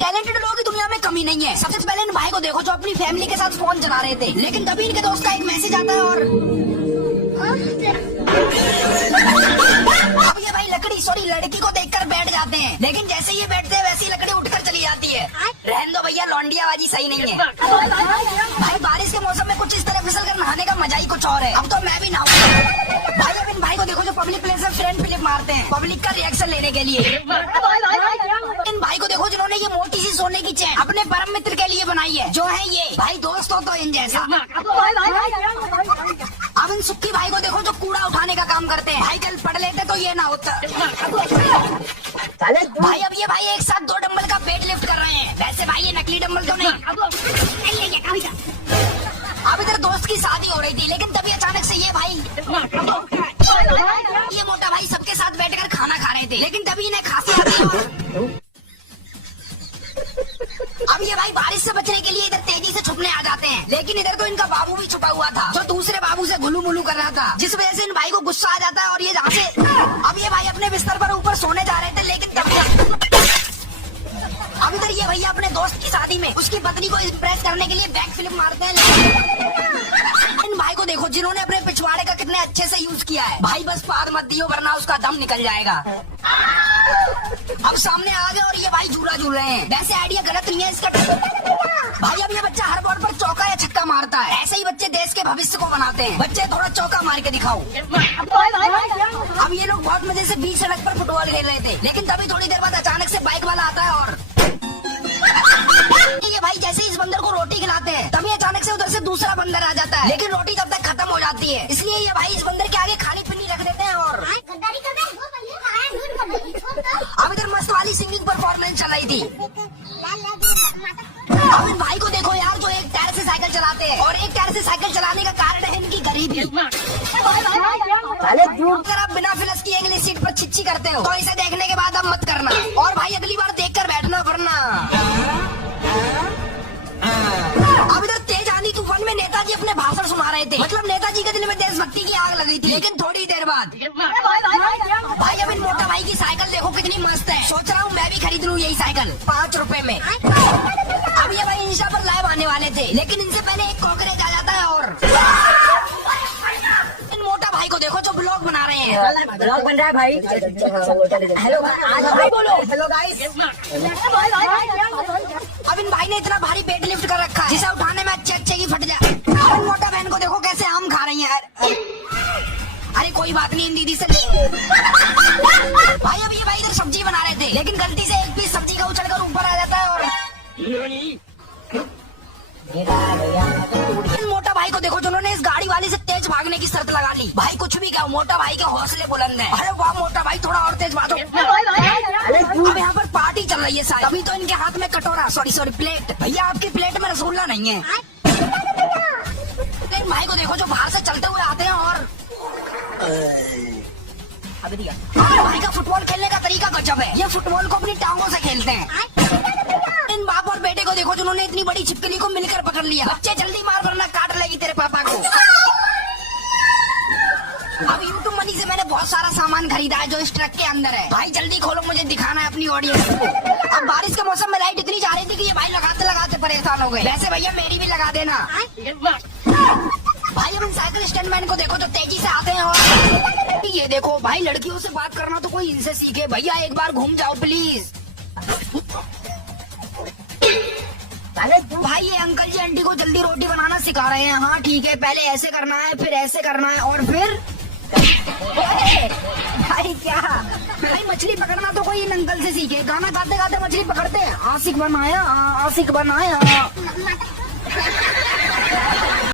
Talented लोगों की दुनिया में कमी नहीं है। सबसे पहले इन भाई को देखो जो अपनी फैमिली के साथ फोन चला रहे थे, लेकिन तभी इनके दोस्त का एक मैसेज आता है और अब ये भाई लड़की को देखकर बैठ जाते हैं, लेकिन जैसे ये बैठते हैं वैसे ही लकड़ी उठकर चली जाती है। रहने दो भैया, लौंडियाबाजी सही नहीं है। भाई बारिश के मौसम में कुछ इस तरह फिसल कर नहाने का मजा ही कुछ और है। अब तो मैं भी नहाऊंगा। भाई अब इन भाई को देखो जो पब्लिक प्लेस में फ्रेंड फ्लिप मारते हैं पब्लिक का रिएक्शन लेने के लिए। इन भाई को देखो जिन्होंने ये मोटी सी सोने की चैन अपने परम मित्र के लिए बनाई है, जो है ये भाई दोस्त हो तो इन जैसा। अब इन सुक्की भाई को देखो जो कूड़ा उठाने का काम करते हैं। भाई कल पढ़ लेते तो ये ना होता। भाई अब ये भाई एक साथ 2 डंबल का वेट लिफ्ट कर रहे हैं। वैसे भाई ये नकली डंबल तो नहीं। अब इधर दोस्त की शादी हो रही थी, लेकिन तभी अचानक से ये भाई ये मोटा भाई सबके साथ बैठकर खाना खा रहे थे, लेकिन तभी इन्हें खांसी आती है। अब ये भाई बारिश से बचने के लिए इधर तेजी से छुपने आ जाते हैं, लेकिन इधर तो इनका बाबू भी छुपा हुआ था जो दूसरे बाबू से गुलू मुलू कर रहा था, जिस वजह से इन भाई को गुस्सा आ जाता है और ये जहाँ से अब ये भाई अपने बिस्तर पर ऊपर सोने जा रहे थे, लेकिन तभी अब इधर ये भैया अपने दोस्त की शादी में उसकी पत्नी को इम्प्रेस करने के लिए बैक फ्लिप मारते हैं। इन भाई को देखो जिन्होंने अपने पिछवाड़े का कितने अच्छे से यूज किया है। भाई बस पार मत दियो वरना उसका दम निकल जाएगा। अब सामने आ गए और ये भाई झूला झूल रहे हैं। वैसे आइडिया गलत नहीं है इसका। भाई अब ये बच्चा हर बॉल पर चौका या छक्का मारता है। ऐसे ही बच्चे देश के भविष्य को बनाते हैं। बच्चे थोड़ा चौका मार के दिखाओ। अब ये लोग बहुत मजे से बीच सड़क पर फुटबॉल खेल रहे थे, लेकिन तभी थोड़ी देर बाद अचानक से बाइक वाला आता है और ये भाई जैसे इस बंदर को रोटी खिलाते हैं, तभी अचानक से उधर से दूसरा बंदर आ जाता है, लेकिन रोटी तब तक खत्म हो जाती है। इसलिए ये भाई इस बंदर के आगे खानी पीनी रख देते हैं और अब इधर मस्त वाली सिंगिंग परफॉर्मेंस चल रही थी। अब इन भाई को देखो यार जो एक टायर से साइकिल चलाते हैं, और एक टायर से साइकिल चलाने का कारण है इनकी गरीबी। अगर आप बिना फिलस की अगली सीट पर छिच्ची करते हो तो इसे देखने के बाद अब मत करना, और भाई अगली बार देखकर बैठना वरना। अब इधर तेज आंधी तूफान में नेताजी अपने भाषण सुना रहे थे, मतलब नेताजी के दिल में देशभक्ति की आग लगी थी, लेकिन थोड़ी देर बाद भाई अब इन मोटा भाई की साइकिल देखो कितनी मस्त है। सोच रहा हूँ मैं भी खरीद लूँ यही साइकिल 5 रुपए में। अब ये भाई इंस्टा पर लाइव आने वाले थे, लेकिन इनसे पहले एक कॉकरेज आ जाता है और इन मोटा भाई को देखो जो ब्लॉग बना रहे हैं। ब्लॉग बन रहा है भाई। हेलो आज भाई बोलो हेलो गाइस। अब इन भाई ने इतना भारी वेट लिफ्ट कर रखा है जिसे उठाने में अच्छे की फट जाए। अब मोटा बहन को देखो कैसे आम खा रही है यार। अरे कोई बात नहीं इन दीदी से भाई अब ये भाई इधर सब्जी बना रहे थे, लेकिन गलती से एक पीस सब्जी का उछलकर ऊपर आ जाता है और इन मोटा भाई को देखो जिन्होंने इस गाड़ी वाले से तेज भागने की शर्त लगा ली। भाई कुछ भी क्या, मोटा भाई के हौसले बुलंद है। अरे वाह मोटा भाई थोड़ा और तेज भागो। अब यहाँ पर पार्टी चल रही है शायद, अभी तो इनके हाथ में कटोरा सॉरी प्लेट। भैया आपकी प्लेट में रसगुल्ला नहीं है। लेकिन भाई को देखो जो बाहर से चलते हुए आते हैं और भाई का फुटबॉल खेलने का तरीका गजब है। ये फुटबॉल को अपनी टांगों से खेलते हैं। इन बाप और बेटे को देखो जिन्होंने इतनी बड़ी छिपकली को मिलकर पकड़ लिया। बच्चे जल्दी मार वरना काट लेगी तेरे पापा को। अब यूट्यूब मनी से मैंने बहुत सारा सामान खरीदा है जो इस ट्रक के अंदर है। भाई जल्दी खोलो, मुझे दिखाना है अपनी ऑडियंस को। अब बारिश के मौसम में लाइट इतनी जा रही थी कि ये भाई लगाते लगाते परेशान हो गए। वैसे भैया मेरी भी लगा देना। भाई अब इन साइकिल स्टैंडमैन को देखो जो तेजी से आते हैं और ये देखो भाई लड़कियों से बात करना तो कोई इनसे सीखे। भैया एक बार घूम जाओ प्लीज। भाई ये अंकल जी आंटी को जल्दी रोटी बनाना सिखा रहे हैं। हाँ ठीक है, पहले ऐसे करना है फिर ऐसे करना है और फिर भाई क्या भाई मछली पकड़ना तो कोई इन अंकल से सीखे। गाना गाते गाते मछली पकड़ते हैं। आशिक बनाया आशिक बनाया।